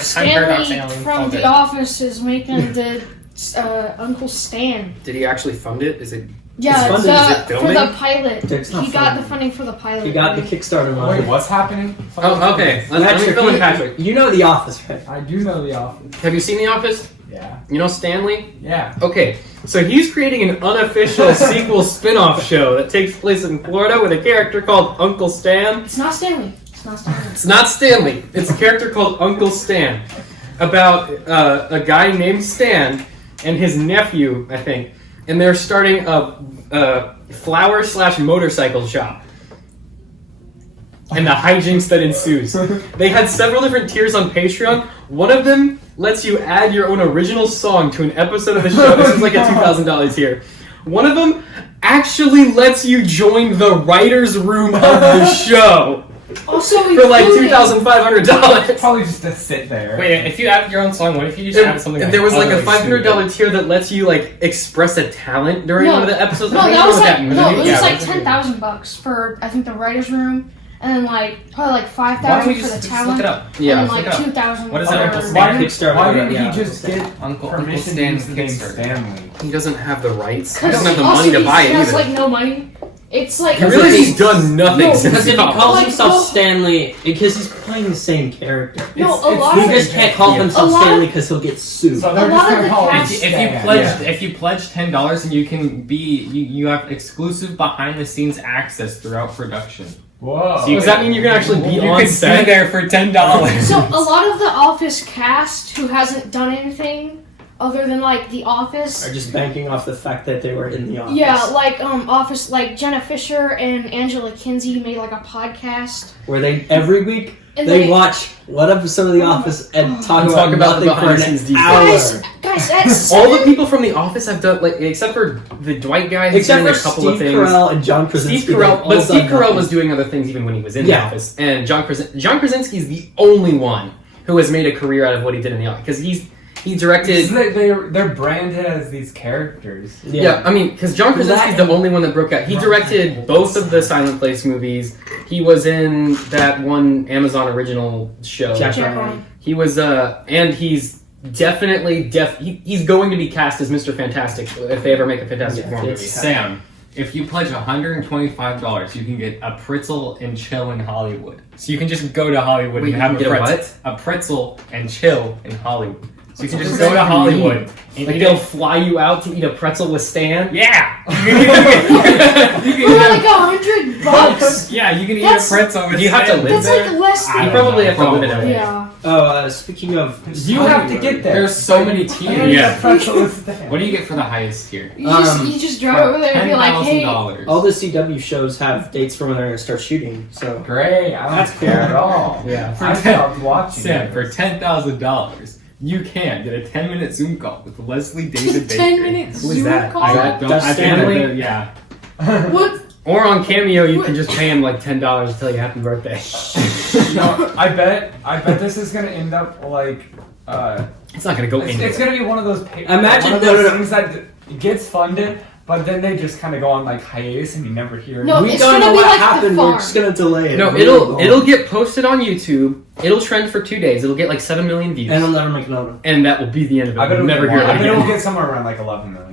Stanley from The Office is making the Uncle Stan. Did he actually fund it? Is it? Yeah, for the pilot. He got the funding for the pilot. He got the Kickstarter money. Wait, what's happening? Oh, okay. Let me fill in Patrick. You know The Office, right? I do know The Office. Have you seen The Office? Yeah. You know Stanley? Yeah. Okay, so he's creating an unofficial sequel spin-off show that takes place in Florida with a character called Uncle Stan. It's not Stanley. It's not Stanley. It's a character called Uncle Stan. About a guy named Stan and his nephew, I think. And they're starting a flower/motorcycle shop. And the hijinks that ensues. They had several different tiers on Patreon. One of them lets you add your own original song to an episode of the show. This is like a $2,000 tier. One of them actually lets you join the writer's room of the show. Also, for like $2,500. Probably just to sit there. Wait, if you add your own song, what if you just add something? There was like a $500 tier that lets you like express a talent during one of the episodes. No, that was like it was like $10,000 for I think the writer's room, and then like probably like $5,000 for the talent. Look it up. Yeah, and then like $2,000. What is that? Uncle Stan? Why didn't he just get Uncle permission to use the name Stanley? He doesn't have the rights. He Because doesn't have the money to buy it he has either. like no money. It's like He really he's done nothing since Because if he calls Like, himself no. Stanley, because he's playing the same character. No, a lot He of just can't call himself a lot Stanley because he'll get sued. So they're A just lot of gonna the call him cast- Stan. If you pledge $10, and you can be you have exclusive behind the scenes access throughout production. Whoa. So Does that mean you can actually be You on can set? be there for $10. So a lot of the Office cast who hasn't done anything other than like The Office. Are just banking off the fact that they were in The Office. Yeah, like Office, like Jenna Fisher and Angela Kinsey made like a podcast. Where they every week And they they- watch one episode of The Office and talk And about talk about the nothing for behind the an scenes hour. details. Guys, that's All the people from The Office have done, like, except for the Dwight guy, who's Except doing for a couple Steve of things. Carell and John Krasinski. Steve Carell, they've all but Steve done Carell nothing. was doing other things even when he was in Yeah. The Office. And John Krasinski is the only one who has made a career out of what he did in The Office. Because he directed... They're branded as these characters. Yeah, I mean, because John Krasinski's the only one that broke out. He directed both of the Silent Place movies. He was in that one Amazon original show. Jack Jack Ryan. Ryan. He was, and he's definitely he's going to be cast as Mr. Fantastic if they ever make a Fantastic Four movie. Sam, if you pledge $125, you can get a pretzel and chill in Hollywood. So you can just go to Hollywood Wait, and have you can a get a pretzel. A pretzel and chill in Hollywood. So you can just What go does to that Hollywood mean? and Like eat they'll a fly you out to eat a pretzel with Stan? Yeah! for like $100. Yeah, you can eat That's- a pretzel with Do you have to Stan. live That's there? like less I than. You don't probably know, have to live in probably. LA. Yeah. Oh, speaking of... You have to get there. There's so many And tiers. yeah. Pretzel with Stan. What do you get for the highest tier? You just drive over there and be like, hey. $10,000. All the CW shows have dates for when they're going to start shooting, so... Great. I don't care at all. Yeah. I stopped watching. Sam, for $10,000, you can get a 10-minute Zoom call with Leslie David Baker. 10-minute Who is Zoom that? call? That's Stanley? Yeah. What? Or on Cameo, you can just pay him like $10 to tell you happy birthday. No, I bet this is gonna end up like. It's not gonna go It's anywhere. gonna be one of those. Imagine- one of no, those no, no. things that gets funded, but then they just kind of go on like hiatus and you never hear. No, We it's don't gonna know be what like The happened, we're Farm. just going to delay it. No, Really it'll long. get posted on YouTube. It'll trend for 2 days. It'll get like 7 million views. And it'll never make another. And that will be the end of it. I bet We'll it'll never get hear more. it I bet it'll again. get somewhere around like 11 million.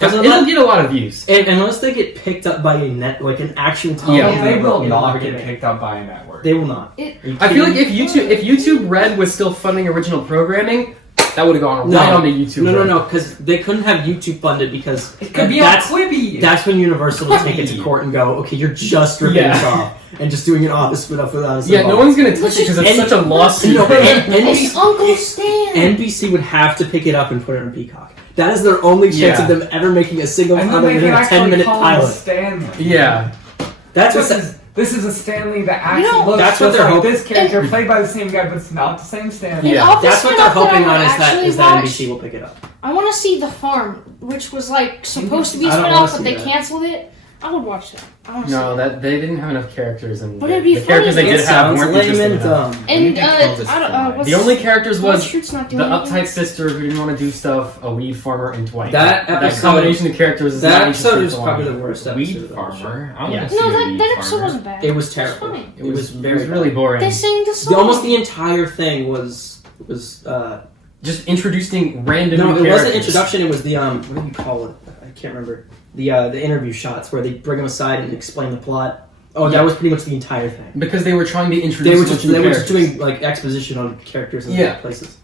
It'll get a lot of views. And unless they get picked up by a net, like an actual television Yeah. They will network, not it'll get never picked up by a network. They will not. I feel like if YouTube Red was still funding original programming, that would have gone No. right onto YouTube. No, Red. because they couldn't have YouTube funded because It could be on that's Quibi. that's when Universal will take it to court and go, okay, you're just ripping Yeah. us off and just doing an Office spin-off without us. Yeah, no involved. one's gonna touch it because it's And- such a lawsuit. No, but It's Uncle Stan. NBC would have to pick it up and put it on Peacock. That is their only chance Yeah. of them ever making a single and then other they than can a actually 10-minute call him pilot. Stanley. Yeah. That's This what. is a Stanley that actually You know, looks that's what just they're like hoping- this character, played by the same guy, but it's not the same Stanley. Yeah. Office That's what they're spin-off that hoping I on would is that actually NBC watch- will pick it up. I want to see The Farm, which was like supposed to be I don't spin wanna off, but see they that. canceled it. I would watch that. I want to No, that they didn't have enough characters, and But it'd be the characters funny. they did It have sounds weren't lame interesting and enough. dumb. And I think it I don't. What's The only characters Wall was Street's not the doing uptight anything. sister who didn't want to do stuff, a weed farmer, and Dwight. That that episode- combination of characters is That not episode interesting is for probably me. the worst episode. Weed of the whole show. farmer. I Yeah. want to see No, a that weed episode farmer. wasn't bad. It was It was terrible. fine. It was very really boring. They sang the song. Almost the entire thing was Just introducing random no, new it characters. wasn't introduction. It was the what do you call it? I can't remember. The interview shots where they bring them aside and explain the plot. Oh, Yeah. that was pretty much the entire thing. Because they were trying to They introduce were a bunch just of new they were just characters. doing like exposition on characters in Yeah. places.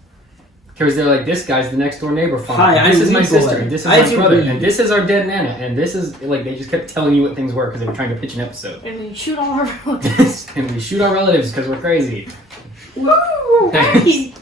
Because they're like, this guy's the next door neighbor farmer. Hi, and this I'm is my Nicola. sister, and this is I my do brother, weed. and this is our dead nana, and this is like they just kept telling you what things were because they were trying to pitch an episode. And we shoot all our relatives. And we shoot our relatives because we're crazy. Woo! Thanks.